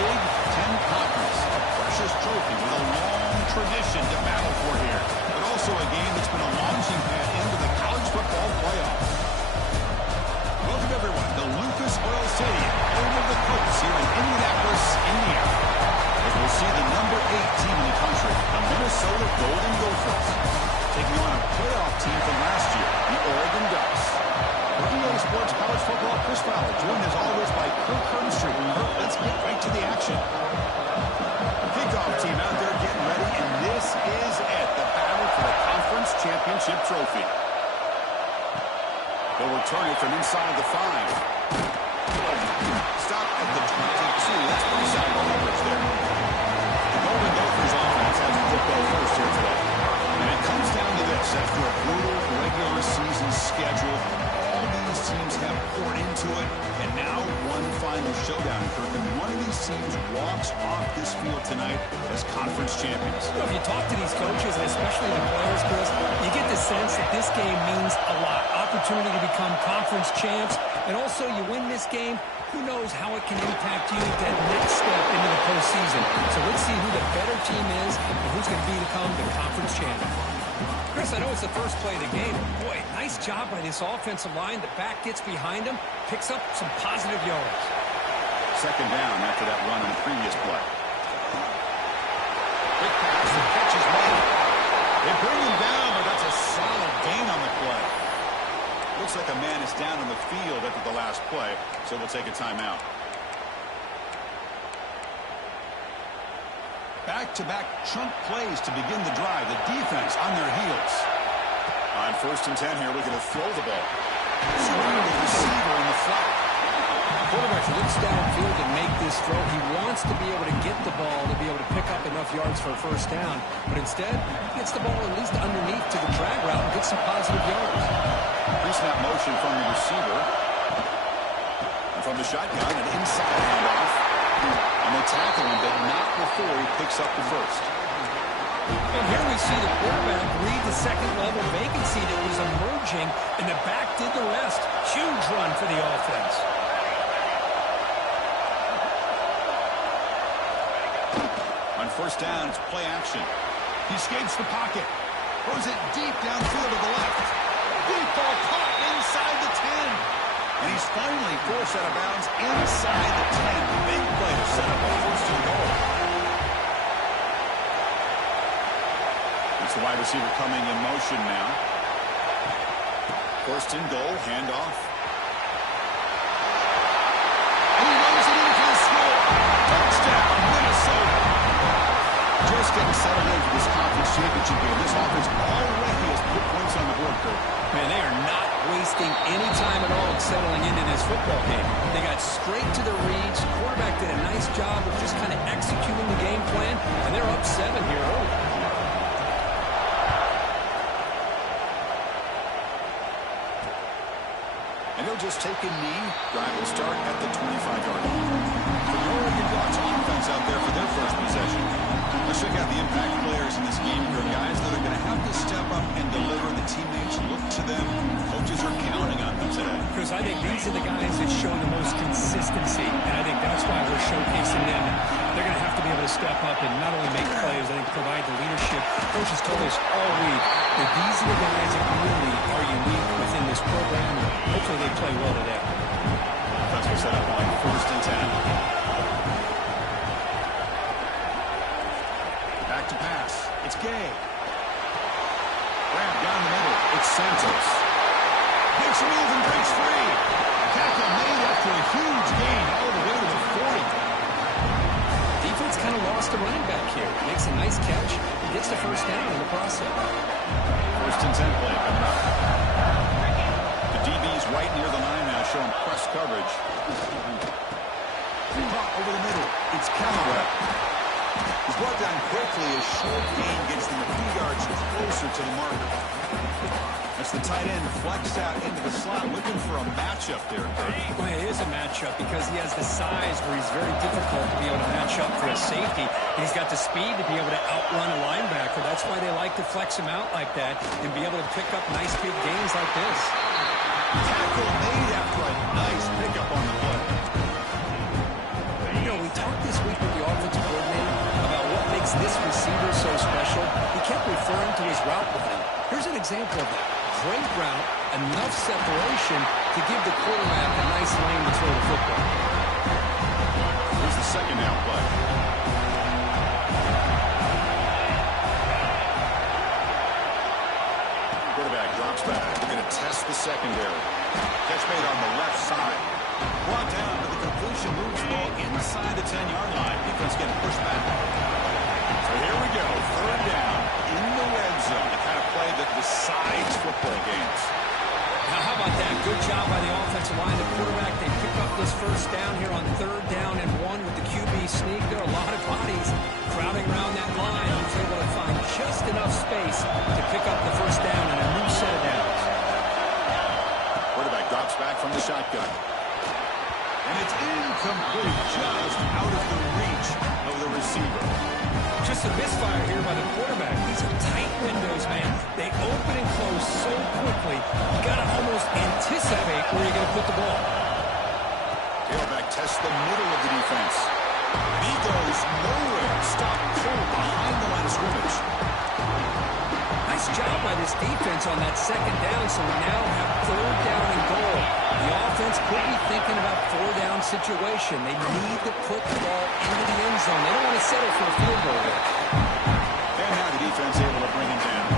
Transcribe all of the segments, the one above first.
Big Ten Conference, a precious trophy with a long tradition to battle for here, but also a game that's been a launching pad into the college football playoff. Welcome, everyone, to Lucas Oil Stadium, home of the Colts here in Indianapolis, Indiana. As we'll see the number 8 team in the country, the Minnesota Golden Gophers, taking on a playoff team from last year, the Oregon Ducks. For EA Sports College Football, Chris Fowler, joined as always by Kirk Herbstreit. Kirk, let's get right to the action. Kickoff team out there getting ready, and this is it, the battle for the conference championship trophy. They'll return it from inside the 5. Stop at the 22. That's pretty solid coverage there. The Golden Gophers offense has the football first here today. And it comes down to this. After a brutal regular season schedule, all these teams have poured into it, and now one final showdown, Kirk. And one of these teams walks off this field tonight as conference champions. You know, if you talk to these coaches, and especially the players, Chris, you get the sense that this game means a lot. Opportunity to become conference champs, and also you win this game, who knows how it can impact you that next step into the postseason. So let's see who the better team is and who's going to become the conference champion. Chris, I know it's the first play of the game. Boy, nice job by this offensive line. The back gets behind him, picks up some positive yards. Second down after that run on the previous play. Quick pass, the catch is made. They bring him down, but that's a solid gain on the play. Looks like a man is down on the field after the last play, so we'll take a timeout. Back-to-back chunk plays to begin the drive. The defense on their heels. On 1st and 10 here, looking to throw the ball. Surrounding the receiver in the flat. Quarterback looks downfield to make this throw. He wants to be able to get the ball to be able to pick up enough yards for a first down, but instead, he gets the ball at least underneath to the drag route and gets some positive yards. Pre-snap motion from the receiver. And from the shotgun, an inside handoff. And they tackle him, but not before he picks up the first. And here we see the quarterback read the second-level vacancy that was emerging, and the back did the rest. Huge run for the offense. On 1st down, it's play action. He escapes the pocket. Throws it deep downfield to the left. Deep ball caught inside the 10. And he's finally forced out of bounds inside the 10. Big play to set up a 1st and goal. It's the wide receiver coming in motion now. 1st and goal, handoff. And he runs it in for the score. Touchdown, Minnesota. Just getting settled in for this conference championship game. This offense already has put points on the board, Kirk. Man, they are not wasting any time at all settling into this football game. They got straight to the reads. Quarterback did a nice job of just kind of executing the game plan, and they're up 7 here early. And he'll just take a knee. Drive will start at the 25-yard line. For the Oregon Ducks offense out there for their first possession. Let's check out the impact players in this game here, guys that are going to have to step up and deliver. The teammates look to them. Coaches are counting on them today. Because I think these are the guys that show the most consistency, and I think that's why we're showcasing them. They're going to have to be able to step up and not only make plays, I think provide the leadership. Coach has told us all week that these are the guys that really are unique within this program, and hopefully they play well today. That's what's set up on 1st and 10. Back to pass. It's Gay. Grab down the middle. It's Santos. Makes a move and breaks free. Tackle made after a huge gain all the way to the 40. Defense kind of lost the running back here. Makes a nice catch. He gets the first down in the process. 1st and 10 play coming up. The DB's right near the line now, showing press coverage. Caught over the middle. It's Callaway. He's brought down quickly. A short gain gets them a few yards closer to the marker. That's the tight end flexed out into the slot, looking for a matchup there. Well, it is a matchup because he has the size where he's very difficult to be able to match up for a safety. And he's got the speed to be able to outrun a linebacker. That's why they like to flex him out like that and be able to pick up nice big gains like this. Tackle made after a nice pickup on the play. You know, we talked this week Here's an example of that. Great route, enough separation to give the quarterback a nice lane to throw the football. Here's the second down play. Quarterback drops back. They're going to test the secondary. Catch made on the left side. Brought down, but the completion moves the ball inside the 10-yard line. Defense getting pushed back. So here we go. Third down in the red zone. The kind of play that decides football games. Now, how about that? Good job by the offensive line. The quarterback, they pick up this first down here on 3rd down and 1 with the QB sneak. There are a lot of bodies crowding around that line. He was able to find just enough space to pick up the first down and a new set of downs. Quarterback drops back from the shotgun. And it's incomplete, just out of the reach of the receiver. Just a misfire here by the quarterback. These are tight windows, man. They open and close so quickly. You got to almost anticipate where you're going to put the ball. Tailback tests the middle of the defense. And he goes nowhere. Stop cold behind the line of scrimmage. Nice job by this defense on that second down, so we now have 3rd down and goal. The offense could be thinking about 4-down situation. They need to put the ball into the end zone. They don't want to settle for a field goal here. And now the defense able to bring him down.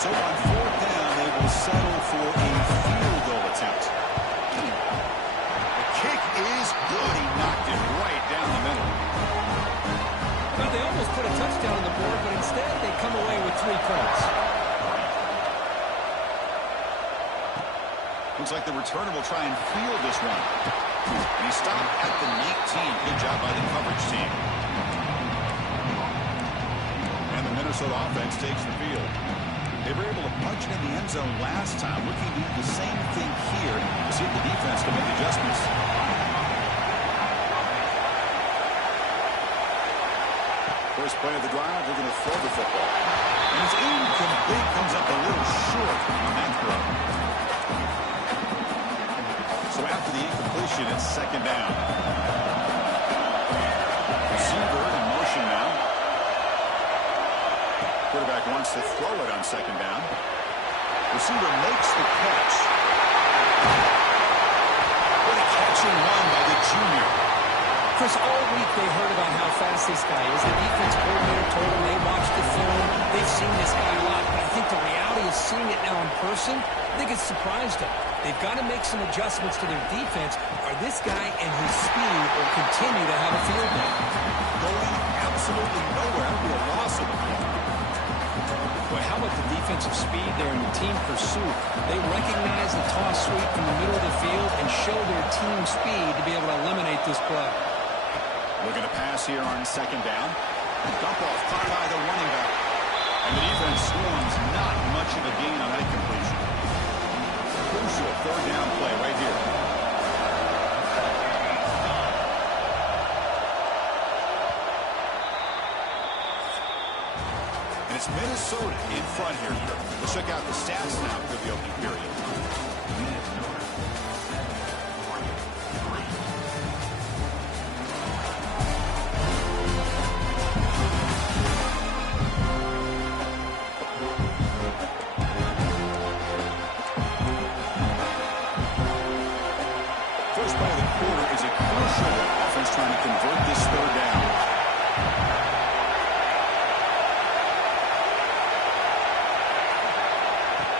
So on 4th down, they will settle for a field goal attempt. The kick is good. He knocked it right down the middle. Well, they almost put a touchdown on the board, but instead they come away with 3 points. Looks like the returner will try and field this one. And he stopped at the 19. Good job by the coverage team. And the Minnesota offense takes the field. They were able to punch it in the end zone last time. Looking to do the same thing here to see if the defense can make adjustments. First play of the drive, they're going to throw the football. And it's incomplete. Comes up a little short on that throw. So after the incompletion, it's 2nd down. Receiver in motion now. Quarterback wants to throw it on 2nd down. Receiver makes the catch. What a catch and run by the junior. Chris, all week they heard about how fast this guy is. The defense coordinator told them they watched the film. They've seen this guy a lot, but I think the reality of seeing it now in person, I think it's surprised them. They've got to make some adjustments to their defense, or this guy and his speed will continue to have a field day. Going absolutely nowhere with a loss of the ball. Boy, how about the defensive speed there in the team pursuit? They recognize the toss sweep from the middle of the field and show their team speed to be able to eliminate this play. Looking to pass here on 2nd down. Dump off caught by the running back. And the defense swarms not much of a gain on that completion. Crucial 3rd down play right here. And it's Minnesota in front here. Let's check out the stats now for the opening period. First play of the quarter is a crucial one. Offense trying to convert this 3rd down.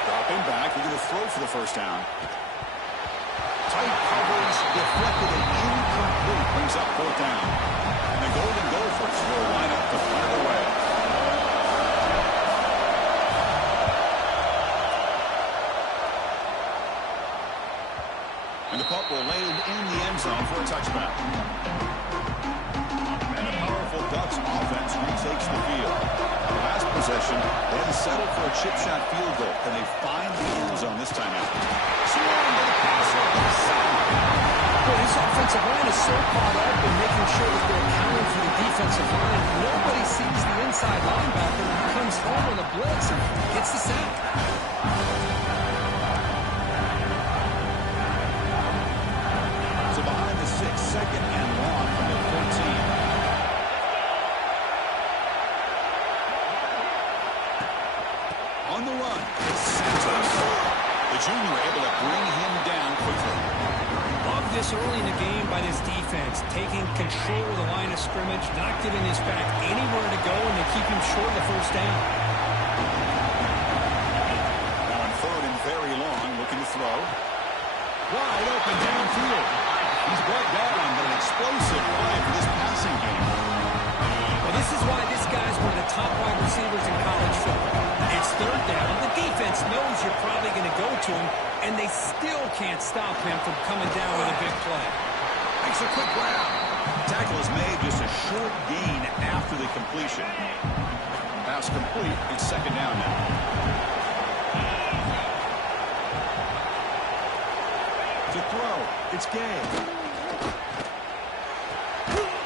Dropping back, we're going to throw for the first down. Tight coverage, deflected and incomplete. Brings up 4th down. And the Golden Gophers will line up to punt it away. And the punt will land in the end zone for a touchback. And a powerful Ducks offense retakes the field. Last possession, they had to settle for a chip shot field goal. Can they find the end zone this time out? Swarm with a pass over the sideline. Well, this offensive line is so caught up in making sure that they're accounting for the defensive line. Nobody sees the inside linebacker who comes home on the blitz and gets the sack. So behind the 6, 2nd and long from the 14. On the run. Santos. The junior able to bring him down quickly. Love this early in the game by this defense, taking control of the line of scrimmage, not giving his back anywhere to go, and they keep him short of the first down. Now on third and very long, looking to throw. Wide open downfield. He's brought down, but an explosive play for this passing game. Well, this is why this guy's one of the top wide receivers in college football. It's third down. The defense knows you're probably going to go to him, and they still can't stop him from coming down with a big play. Makes a quick grab. Tackle is made, just a short gain after the completion. Pass complete. It's second down now. To throw. It's game.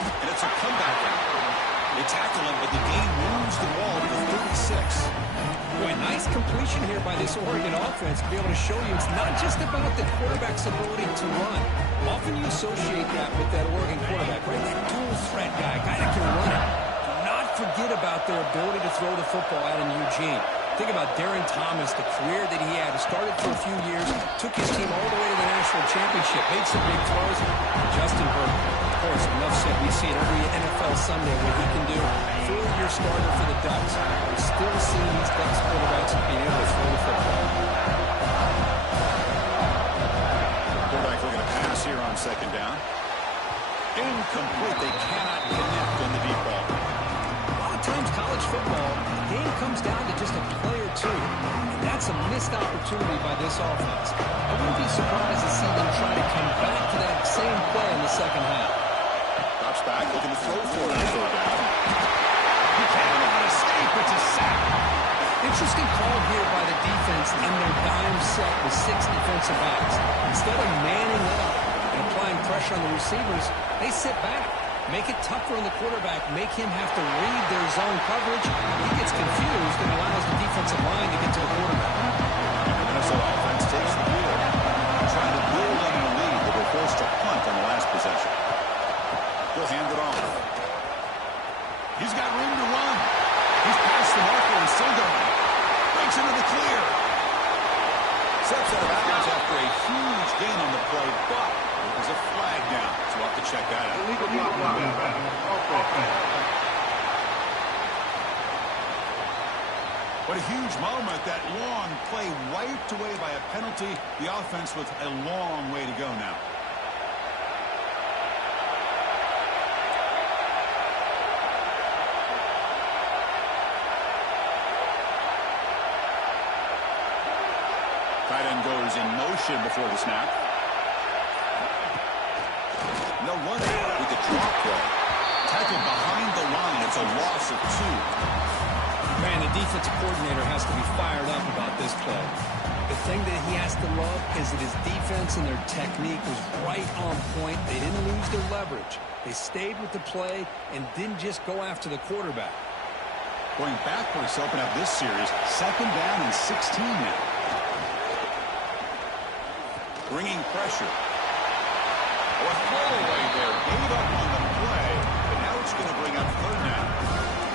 And it's a comeback. They tackle him, but the game moves the ball to the 36. Boy, nice completion here by this Oregon offense to be able to show you it's not just about the quarterback's ability to run. Often you associate that with that Oregon quarterback, right? That dual threat guy that can run it. Do not forget about their ability to throw the football out in Eugene. Think about Darren Thomas, the career that he had. He started for a few years, took his team all the way to the national championship, made some big throws. Justin Herbert, of course, enough said. We see it every NFL Sunday what he can do. Full-year starter for the Ducks. We're still seeing these Ducks quarterbacks being able to throw the football. Quarterback looking to pass here on second down. Incomplete. They cannot connect on the deep ball. A lot of times college football, the game comes down to just a play or two. And that's a missed opportunity by this offense. I wouldn't be surprised to see them try to come back to that same play in the second half. Drops back, looking to throw for it on third down. He cannot escape. It's a sack. Interesting call here by the defense in their dime set with 6 defensive backs. Instead of manning up and applying pressure on the receivers, they sit back. Make it tougher on the quarterback. Make him have to read their zone coverage. He gets confused and allows the defensive line to get to the quarterback. The Minnesota offense takes the field. Trying to build on their lead. They were forced to punt on the last possession. He'll hand it off. He's got room to run. He's past the marker and still going. Breaks into the clear. Steps out of bounds after a huge gain on the play, but there's a flag down, so we'll have to check that out. What a huge moment. That long play wiped away by a penalty. The offense with a long way to go now. Tight end goes in motion before the snap. No running with the drop play. Tackled behind the line. It's a loss of 2. Man, the defensive coordinator has to be fired up about this play. The thing that he has to love is that his defense and their technique was right on point. They didn't lose their leverage. They stayed with the play and didn't just go after the quarterback. Going backwards to open up this series. Second down and 16 now. Bringing pressure. A throwaway there. Gave up on the play, but now it's going to bring up third down.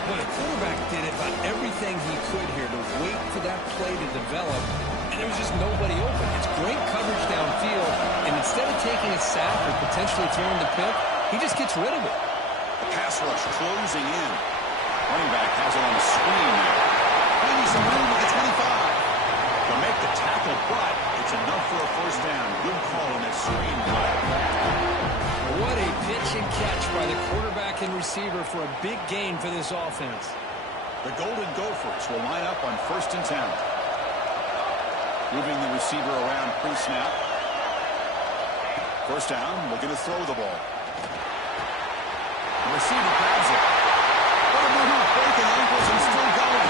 Well, the quarterback did about everything he could here to wait for that play to develop, and there was just nobody open. It's great coverage downfield, and instead of taking a sack or potentially throwing the pick, he just gets rid of it. The pass rush closing in. Running back has it on a screen there. Finding some room at the 25. They'll make the tackle, but it's enough for a first down. Good call on that screen play. What a pitch and catch by the quarterback and receiver for a big gain for this offense. The Golden Gophers will line up on 1st and 10. Moving the receiver around pre-snap. First down, looking to throw the ball. The receiver grabs it. What a move, breaking ankles and still going.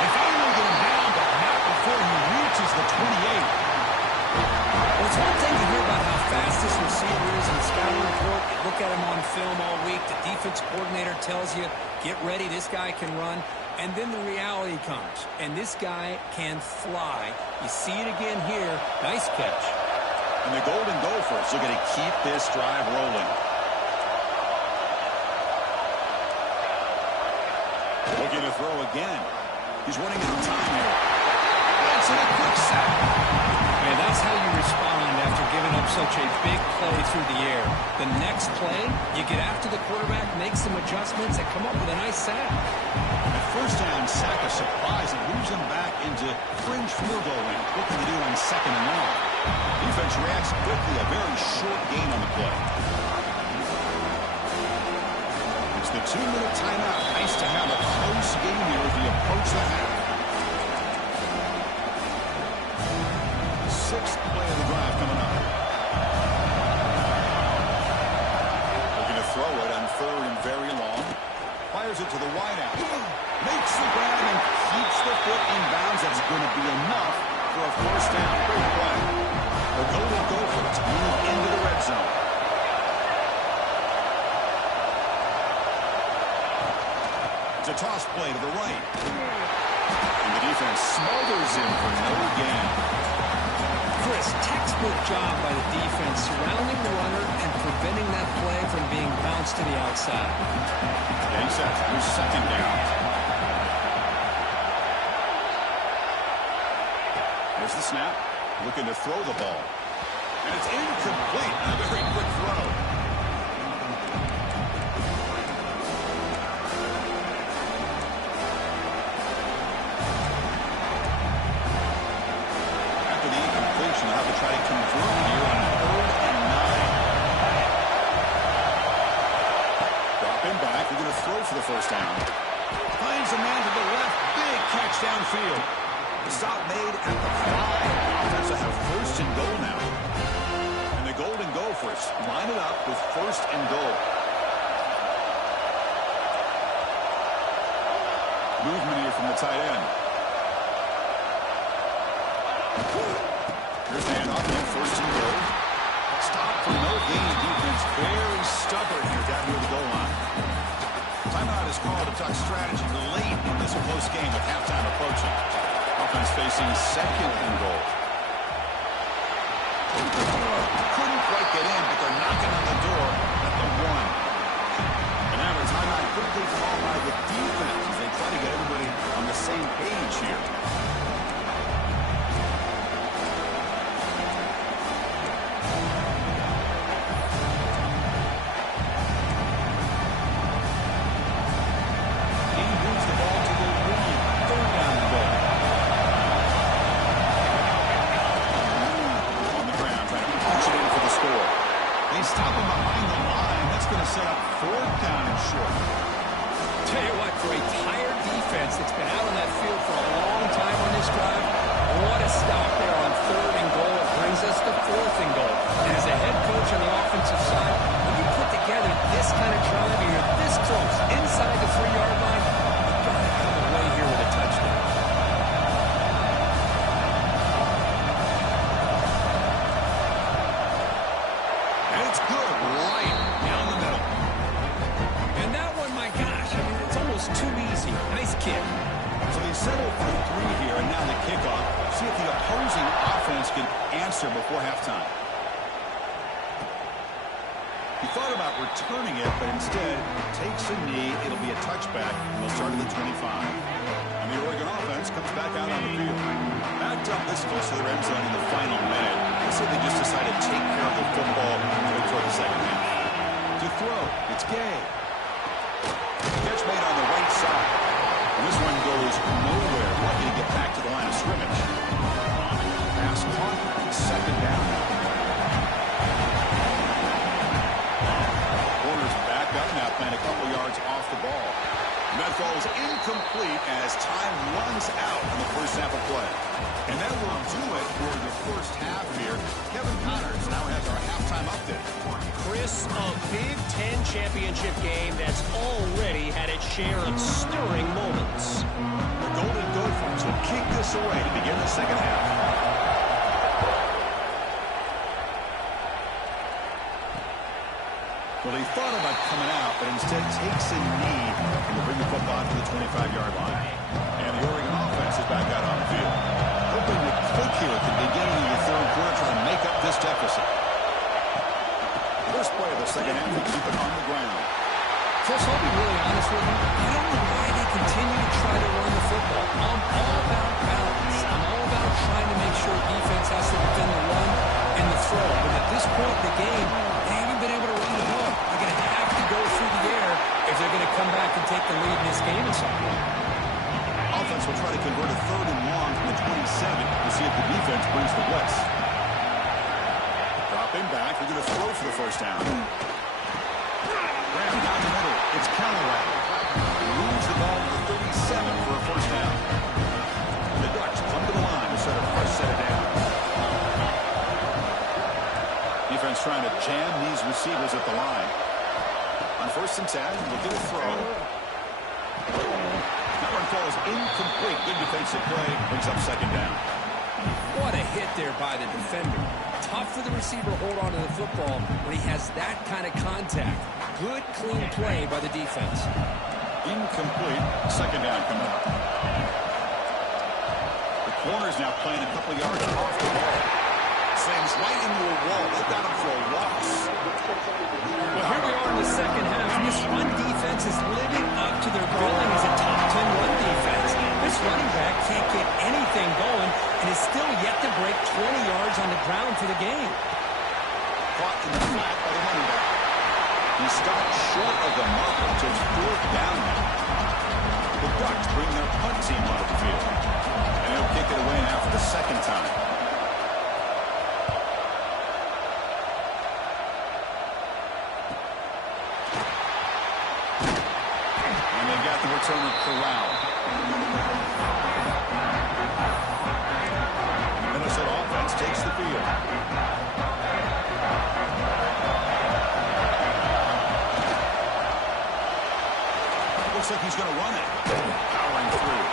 They finally get him down, but not before he reaches the 28. Well, it's one thing to hear about how fast this receiver is in the scouting report. You look at him on film all week. The defense coordinator tells you, get ready, this guy can run. And then the reality comes, and this guy can fly. You see it again here. Nice catch. And the Golden Gophers are going to keep this drive rolling. Looking to throw again. He's running out of time here. Gets in a quick sack. Man, that's how you respond after giving up such a big play through the air. The next play, you get after the quarterback, make some adjustments, and come up with a nice sack. At first down, sack a surprise and moves him back into fringe field goal range. Looking to do on 2nd and long. Defense reacts quickly, a very short gain on the play. It's the 2-minute timeout. Nice to have a close game here as we approach the half. 6th play of the drive coming up. Looking to throw it on 3rd and very long. Fires it to the wideout. Makes the grab and keeps the foot in bounds. That's going to be enough for a 1st down. Great play. The Golden Gophers move into the red zone. It's a toss play to the right. And the defense smothers him for no gain. Chris, textbook job by the defense surrounding the runner and preventing that play from being bounced to the outside. Getting set for 2nd down. There's the snap. Looking to throw the ball. And it's incomplete. A very quick throw. After the incompletion, they'll have to try to convert here on 3rd and 9. Dropping back. We're going to throw for the 1st down. Finds a man to the left. Big catch downfield. The stop made at the 5. Offense will have 1st and goal now. And the Golden Gophers line it up with 1st and goal. Movement here from the tight end. Here's the handoff, no 1st and goal. Stop for no gain. Defense very stubborn here down near the goal line. Timeout is called to talk strategy late in this close game with halftime approaching. Offense facing 2nd and goal. Couldn't quite get in, but they're knocking on the door at the 1. And now a timeout quickly followed by the defense as they try to get everybody on the same page here. Stop him behind the line. That's going to set up 4th down and short. Tell you what, for a tired defense that's been out on that field for a long time on this drive, what a stop there on 3rd and goal. It brings us to 4th and goal. And as a head coach on the offensive side, when you put together this kind of drive and you're this close inside the 3-yard line, you've got to come away here with a touchdown. So they settle for 3 here, and now the kickoff. See if the opposing offense can answer before halftime. He thought about returning it, but instead takes a knee. It'll be a touchback, and they'll start at the 25. And the Oregon offense comes back out on the field. Backed up this close to their end zone in the final minute. I said they just decided to take care of the football toward the 2nd half. To throw, it's Gay. Catch made on the right side. And this one goes nowhere. Lucky to get back to the line of scrimmage. Pass caught. 2nd down. Corners back up now, playing a couple yards off the ball. And that falls incomplete as time runs out in the 1st half of play. And that will do it for the 1st half here. Kevin Connors now has our halftime update. Chris, a Big Ten championship game that's already had its share of stirring moments. The Golden Gophers will kick this away to begin the 2nd half. Well, he thought about coming out, but instead takes a knee and will bring the football to the 25-yard line. And the Oregon offense is back out on the field. Hoping to click here at the beginning of the 3rd quarter, trying to make up this deficit. First play of the 2nd half, they keep it on the ground. Chris, I'll be really honest with you. I don't know why they continue to try to run the football. I'm all about balance. I'm all about offense will try to convert a 3rd and long from the 27 to see if the defense brings the blitz. Dropping back, they're going to throw for the first down. Graham down the middle. It's Callaway. Moves the ball to the 37 for a first down. The Ducks come to the line to set a fresh set of downs. Defense trying to jam these receivers at the line. On 1st and 10, we'll do a throw. That one falls incomplete. Good defensive play. Brings up 2nd down. What a hit there by the defender. Tough for the receiver to hold on to the football when he has that kind of contact. Good, clean play by the defense. Incomplete. 2nd down coming up. The corner's now playing a couple yards off the ball. Slams right into a wall. They've got him for a loss. Well, here we are in the 2nd half. This run defense is living up to their billing as a top 10 run defense. This running back can't get anything going and is still yet to break 20 yards on the ground for the game. Caught in the flat by the running back. He stopped short of the mark until it's 4th down now. The Ducks bring their punt team onto the field. And they'll kick it away now for the 2nd time. And they've got the returner corralled. And the Minnesota offense takes the field. Looks like he's going to run it. Powering through.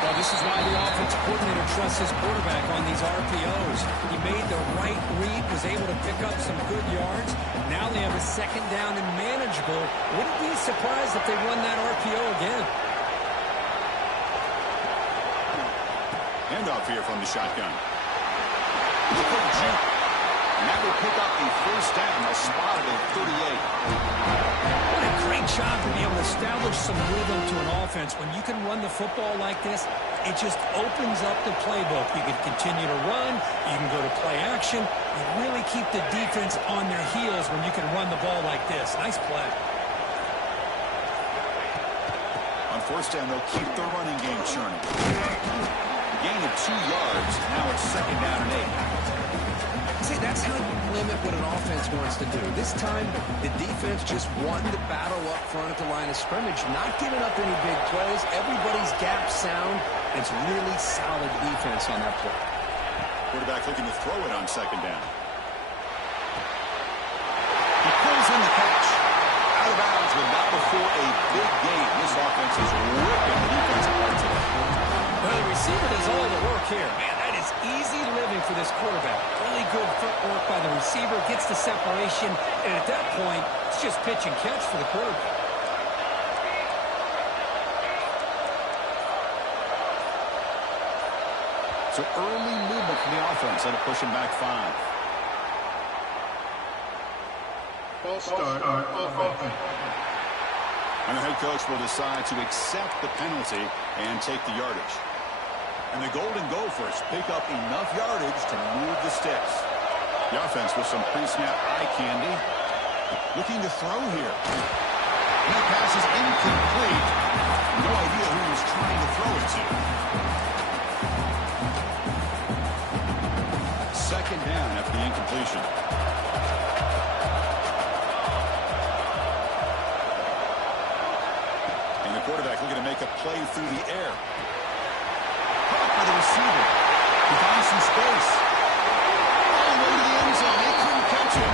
Well, this is why the offensive coordinator trusts his quarterback on these RPOs. He made the right read, was able to pick up some good yards. Now they have a 2nd down and manageable. Wouldn't be surprised if they run that RPO again. Handoff here from the shotgun. Look at the jump. And that will pick up the 1st down. A spot at 38. What a great job to be able to establish some rhythm to an offense. When you can run the football like this, it just opens up the playbook. You can continue to run. You can go to play action. You really keep the defense on their heels when you can run the ball like this. Nice play. On 1st down, they'll keep the running game churning. Gain of 2 yards. Now it's 2nd down and 8. See, that's how you limit what an offense wants to do. This time, the defense just won the battle up front at the line of scrimmage, not giving up any big plays. Everybody's gap sound. It's really solid defense on that play. Quarterback looking to throw it on 2nd down. He pulls in the catch. Out of bounds, but not before a big game. This offense is ripping the defense apart today. Well, the receiver does all the work here. Man, that is easy living for this quarterback. Really good footwork by the receiver, gets the separation, and at that point, it's just pitch and catch for the quarterback. So early movement from the offense, and a pushing back 5. False start offense. And the head coach will decide to accept the penalty and take the yardage. And the Golden Gophers pick up enough yardage to move the sticks. The offense with some pre-snap eye candy. Looking to throw here. And that pass is incomplete. No idea who he was trying to throw it to. 2nd down after the incompletion. And the quarterback looking to make a play through the air. Caught by the receiver. He finds some space. All the way to the end zone. They couldn't catch him.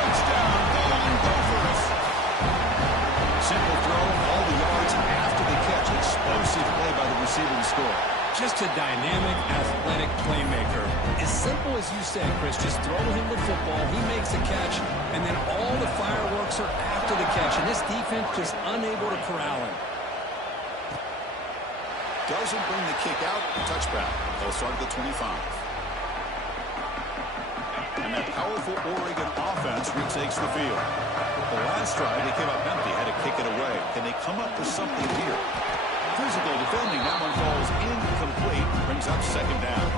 Touchdown, Golden Gophers. Simple throw, all the yards after the catch. Explosive play by the receiver to score. Just a dynamic, athletic playmaker. As simple as you said, Chris, just throw him the football, he makes the catch, and then all the fireworks are after the catch, and this defense just unable to corral him. Doesn't bring the kick out. Touchback. They'll start at the 25. And that powerful Oregon offense retakes the field. The last drive, they came up empty, had to kick it away. Can they come up with something here? Physical defending. That one falls incomplete. Brings up 2nd down.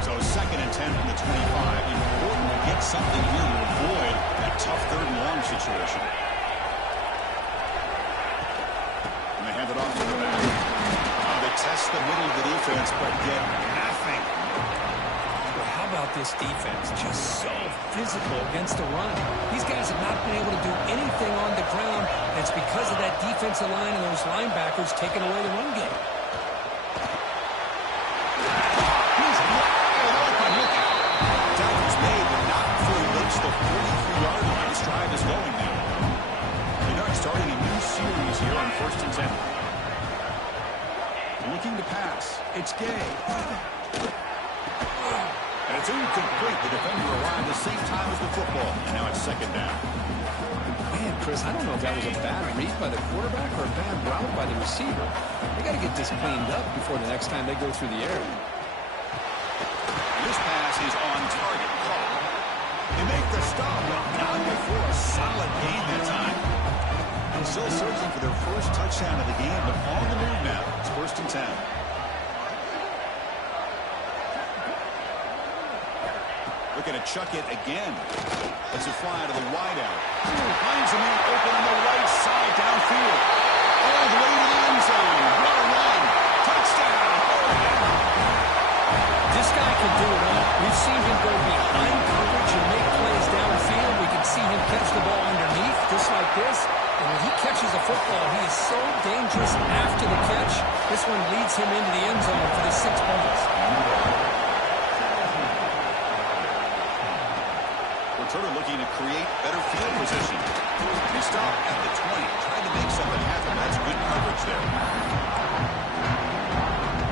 So 2nd and 10 from the 25. Important to get something here to avoid that tough 3rd and long situation. And they hand it off to the back. They test press the middle of the defense, but get nothing. How about this defense? Just so physical against the run. These guys have not been able to do anything on the ground. It's because of that defensive line and those linebackers taking away the run game. He's wide open. Look at it. Tackle's made, but not before he makes the 43-yard line. This drive is going now. The Ducks starting a new series here on 1st and 10. Looking to pass. It's Gay. And it's incomplete. The defender arrived the same time as the football. And now it's 2nd down. Man, Chris, I don't know if that was a bad read by the quarterback or a bad route by the receiver. They got to get this cleaned up before the next time they go through the air. This pass is on target. They make the stop, but not before a solid gain that time. They're still searching for their first touchdown of the game, but on the move now. It's 1st and 10. Looking to chuck it again. Let's it fly to the wideout. Finds a man open on the right side downfield. All the way to the end zone. What a run. Touchdown. This guy can do it all. We've seen him go behind coverage and make plays downfield. We can see him catch the ball underneath, just like this. And when he catches a football, he is so dangerous after the catch. This one leads him into the end zone for the 6 points. Returner looking to create better field position. He stopped at the 20, trying to make something happen. That's good coverage there.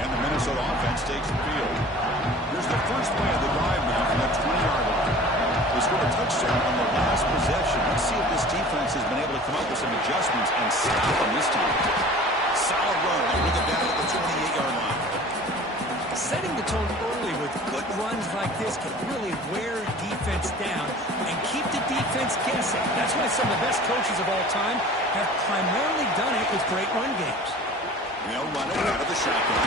And the Minnesota offense takes the field. Here's the first play of the drive now from the 20-yard line. They scored a touchdown on the last possession. Let's see if this defense has been able to come up with some adjustments and stop them this time. Solid run. They bring it down at the 28-yard line. Setting the tone early with good runs like this can really wear defense down and keep the defense guessing. That's why some of the best coaches of all time have primarily done it with great run games. They'll run it out of the shotgun.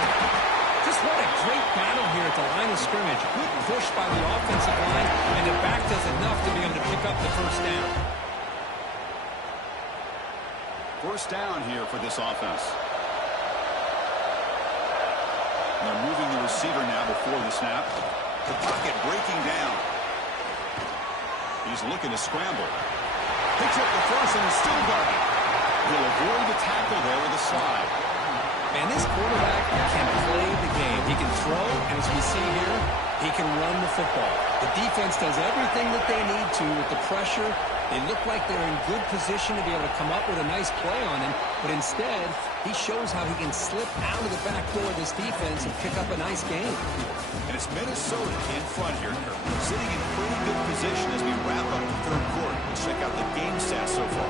Just what a great battle here at the line of scrimmage. Good push by the offensive line, and the back does enough to be able to pick up the 1st down. 1st down here for this offense. They're moving the receiver now before the snap. The pocket breaking down. He's looking to scramble. Picks up the first and is still got it. He'll avoid the tackle there with a slide. And this quarterback can play the game. He can throw, and as we see here, he can run the football. The defense does everything that they need to with the pressure. They look like they're in good position to be able to come up with a nice play on him, but instead, he shows how he can slip out of the back door of this defense and pick up a nice game. And it's Minnesota in front here, Kirk. Sitting in pretty good position as we wrap up the 3rd quarter. Let's check out the game stats so far.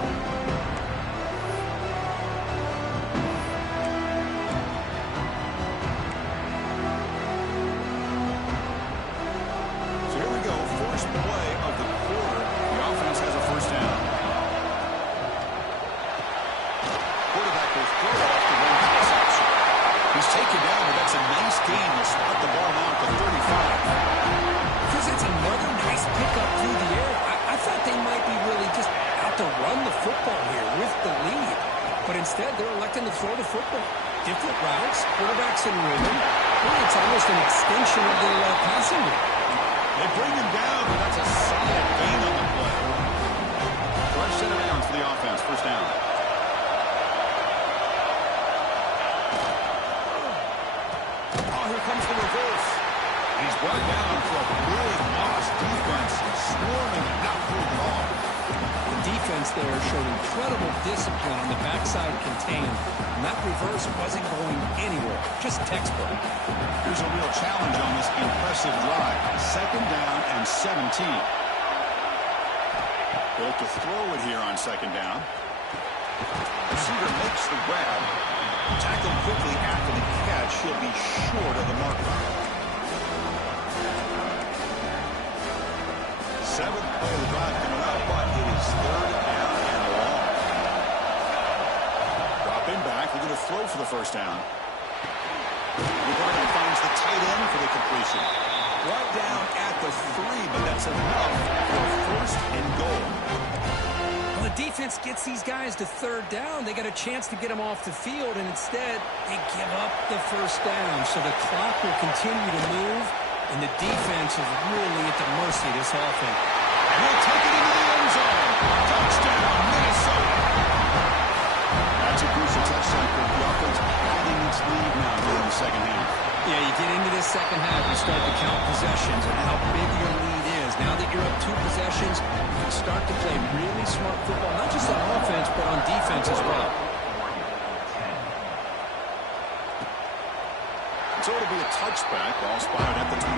Instead, they're electing to throw the football. Different routes, quarterbacks in rhythm. Well, it's almost an extension of the passing game. They bring him down, but that's a solid gain on the play. Fresh set of downs for the offense. 1st down. Oh, here comes the reverse. He's brought down for a big loss. Defense swarming and not moving at all. Defense there showed incredible discipline on the backside contained, and that reverse wasn't going anywhere, just textbook. Here's a real challenge on this impressive drive. 2nd down and 17. Built to throw it here on 2nd down. Receiver makes the grab. Tackled quickly after the catch. He'll be short of the mark. 7th play of the drive coming up, but it is 3rd down and long. Dropping back, looking to throw for the 1st down. McGarvey finds the tight end for the completion. Brought down at the 3, but that's enough for 1st and goal. Well, the defense gets these guys to third down, they got a chance to get them off the field, and instead they give up the first down. So the clock will continue to move, and the defense is really at the mercy of this offense. And he'll take it into the end zone. Touchdown, Minnesota. That's a crucial touchdown for the offense, adding its lead now here in the second half. Yeah, you get into this second half, you start to count possessions and how big your lead is. Now that you're up 2 possessions, you can start to play really smart football, not just on offense, but on defense as well. So it'll be a touchback, ball spotted at the 25.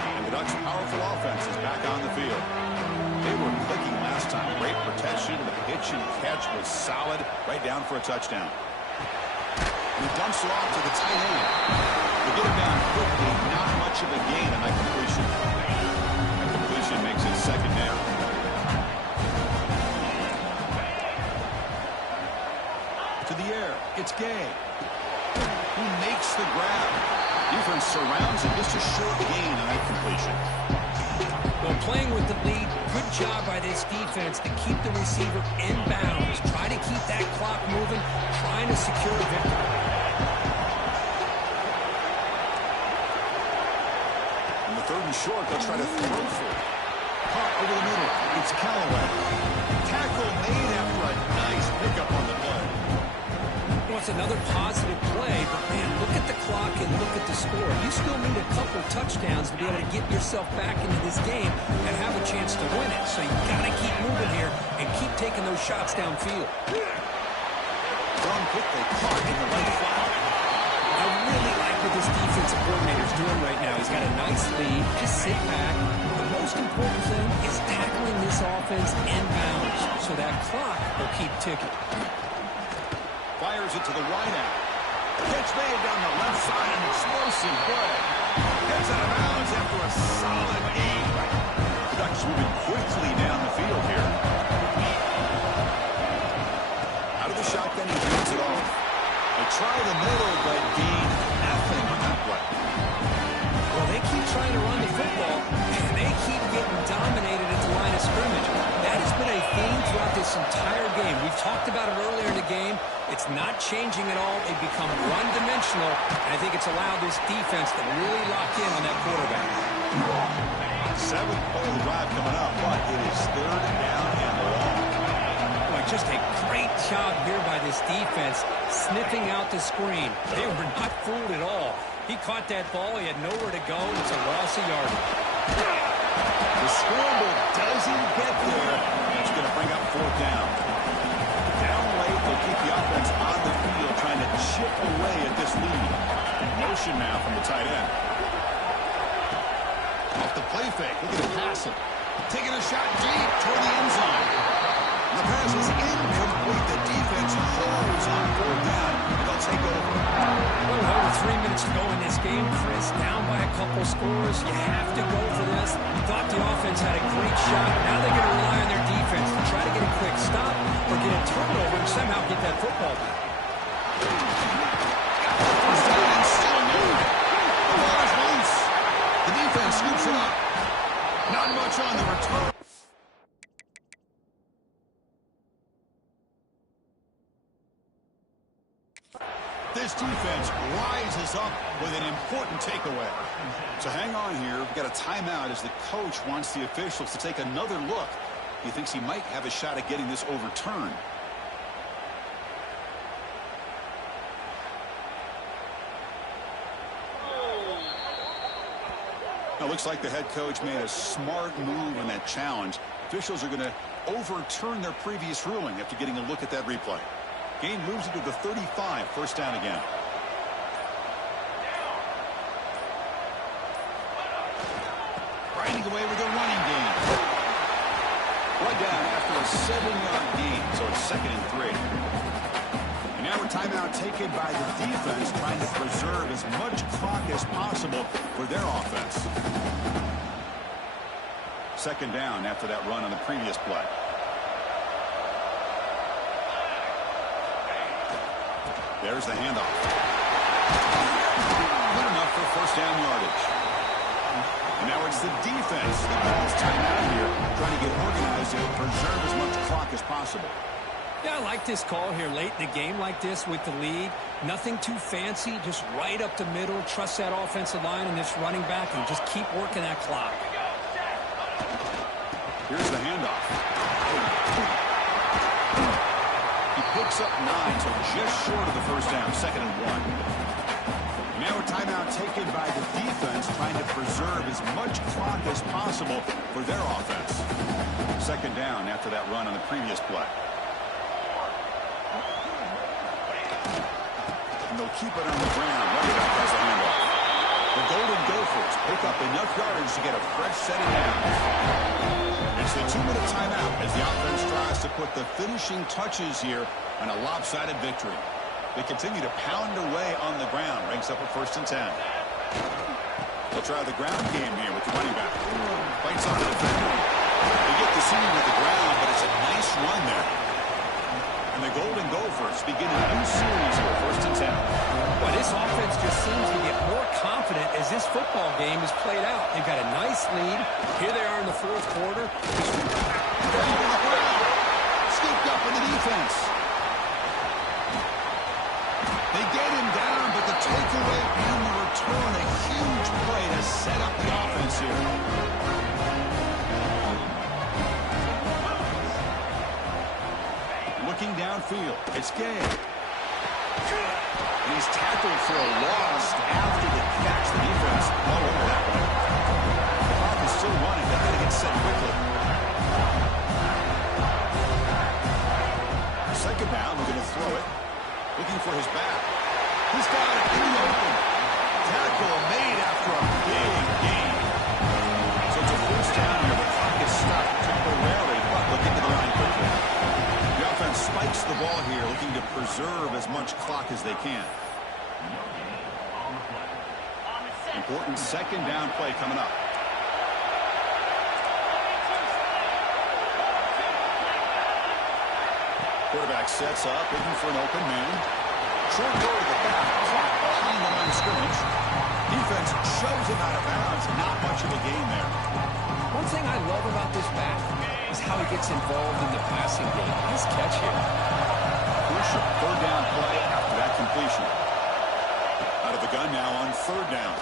And the Ducks' powerful offense is back on the field. They were clicking last time. Great protection. The pitch and catch was solid, right down for a touchdown. And he dumps it off to the tight end. They get it down quickly. Not much of a gain on that completion. That completion makes it second down. To the air. It's Gay. Who makes the grab? Defense surrounds him. Just a short gain on that completion. Well, playing with the lead, good job by this defense to keep the receiver in bounds. Try to keep that clock moving, trying to secure a victory. In the third and short, they'll try to throw for it. Caught over the middle. It's Callaway. Tackle made after a nice pickup on the play. Well, it's another positive play, but man, look at the clock and look at the score. You still need a couple touchdowns to be able to get yourself back into this game and have a chance to win it. So you got to keep moving here and keep taking those shots downfield. Thrown quickly, caught in the right flat. I really like what this defensive coordinator is doing right now. He's got a nice lead. Just sit back. The most important thing is tackling this offense in bounds so that clock will keep ticking. Fires it to the right out. Catch made down the left side, an explosive play. Gets out of bounds after a solid gain. The Ducks moving quickly down the field here. Out of the shotgun, he brings it off. They try the middle, but gain nothing on that play. Well, they keep trying to run the football, and they keep getting dominated at the line of scrimmage. That has been a theme throughout this entire game. We've talked about it earlier in the game. It's not changing at all. They've become one-dimensional, and I think it's allowed this defense to really lock in on that quarterback. 7th play of the drive coming up, but it is third down and long. Boy, just a great job here by this defense, sniffing out the screen. They were not fooled at all. He caught that ball. He had nowhere to go, and it's a loss of yardage. The scramble doesn't get there. It's going to bring up 4th down. Down late, they'll keep the offense on the field, trying to chip away at this lead. Motion now from the tight end. Off the play fake. Look at him pass it. Taking a shot deep toward the end zone. The pass is incomplete. The defense holds on 4th down, and they'll take over. Well, over 3 minutes to go in this game, Chris. Down by a couple scores. You have to go for this. Thought the offense had a great shot. Now they're going to rely on their defense to try to get a quick stop or get a turnover and somehow get that football back. Still new. The ball is loose. The defense scoops it up. Not much on the return. This defense rises up with an important takeaway. So hang on here. We've got a timeout as the coach wants the officials to take another look. He thinks he might have a shot at getting this overturned. Now, looks like the head coach made a smart move in that challenge. Officials are going to overturn their previous ruling after getting a look at that replay. Game moves into the 35, 1st down again. Riding away with a running game. Right down after a 7-yard gain, so it's 2nd and 3. And now a timeout taken by the defense, trying to preserve as much clock as possible for their offense. 2nd down after that run on the previous play. There's the handoff. Good enough for 1st down yardage. And now it's the defense that calls timeout here, trying to get organized and preserve as much clock as possible. Yeah, I like this call here late in the game like this with the lead. Nothing too fancy, just right up the middle. Trust that offensive line and this running back and just keep working that clock. Here's the handoff. He picks up 9, so just short of the first down, 2nd and 1. Now a timeout taken by the defense, trying to preserve as much clock as possible for their offense. 2nd down after that run on the previous play. And they'll keep it on the ground. Running back has the handoff. The Golden Gophers pick up enough yardage to get a fresh set of downs. It's the 2-minute timeout as the offense tries to put the finishing touches here on a lopsided victory. They continue to pound away on the ground. Ranks up at 1st and 10. They'll try the ground game here with the running back. Fights on the defender. They get the seam with the ground, but it's a nice run there. And the Golden Gophers begin a new series here, 1st and 10. Well, this offense just seems to get more confident as this football game is played out. They've got a nice lead. Here they are in the 4th quarter. Down to the ground. Scooped up in the defense. They get him down, but the takeaway and the return, a huge play to set up the offense here. Looking downfield, it's Gay. And he's tackled for a loss after the catch. The defense all over that one. The clock is still running. They've got to get set quickly. 2nd down, we're going to throw it. Looking for his back. He's got it in the open. Tackle made after a big gain. So it's a 1st down here. The clock is stopped temporarily, but looking to the line quickly. The offense spikes the ball here, looking to preserve as much clock as they can. Important 2nd down play coming up. Quarterback sets up, looking for an open man. Short goal to the back, clock behind the line of scrimmage. Defense shoves him out of bounds. Not much of a gain there. One thing I love about this back is how he gets involved in the passing game. Nice catch here. Crucial 3rd down play after that completion. Out of the gun now on 3rd down.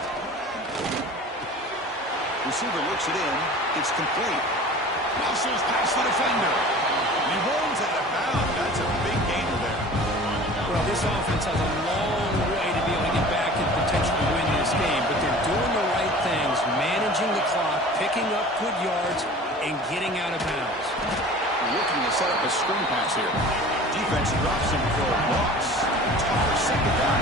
Receiver looks it in. It's complete. Muscles past the defender. And he rolls out of bounds. That's a big gainer there. Well, this offense has a long way to be able to get back and potentially win this game, but they're doing the right things, managing the clock, picking up good yards, and getting out of bounds. Looking to set up a screen pass here. Defense drops him for a loss. Tougher 2nd down.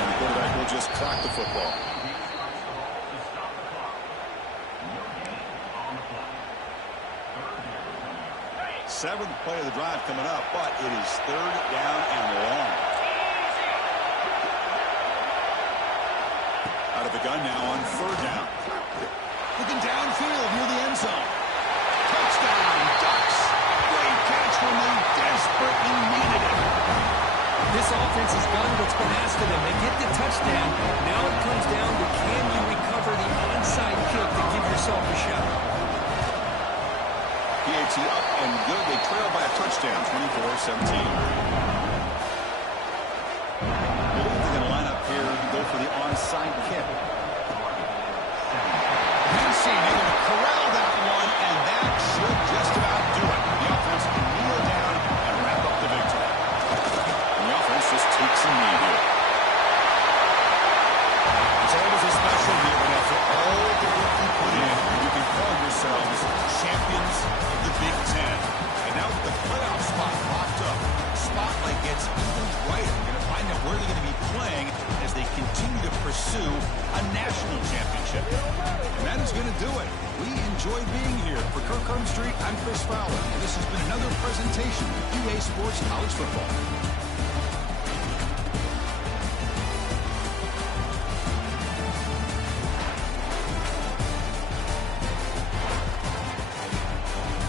And the quarterback will just clock the football. 7th play of the drive coming up, but it is 3rd down and long. Out of the gun now on 3rd down. Looking downfield near the end zone. Touchdown, Ducks. Great catch when they desperately needed it. This offense has done what's been asked of them. They get the touchdown. Now it comes down to can you recover the onside kick to give yourself a shot. PAT up and good. They trail by a touchdown, 24-17. I believe they're going to line up here and go for the onside kick. Massey able to corral that one, and that should just about do it. The offense can kneel down and wrap up the victory. And the offense just takes a knee here. It's always a special year when after all the work you put in, you can call yourselves champions of the Big Ten. And now with the playoff spot locked up, the spotlight gets even brighter. We're going to find out where they're going to be playing as they continue to pursue a national championship. And that is going to do it. We enjoyed being here. For Kirk Street, I'm Chris Fowler. And this has been another presentation of EA Sports College Football.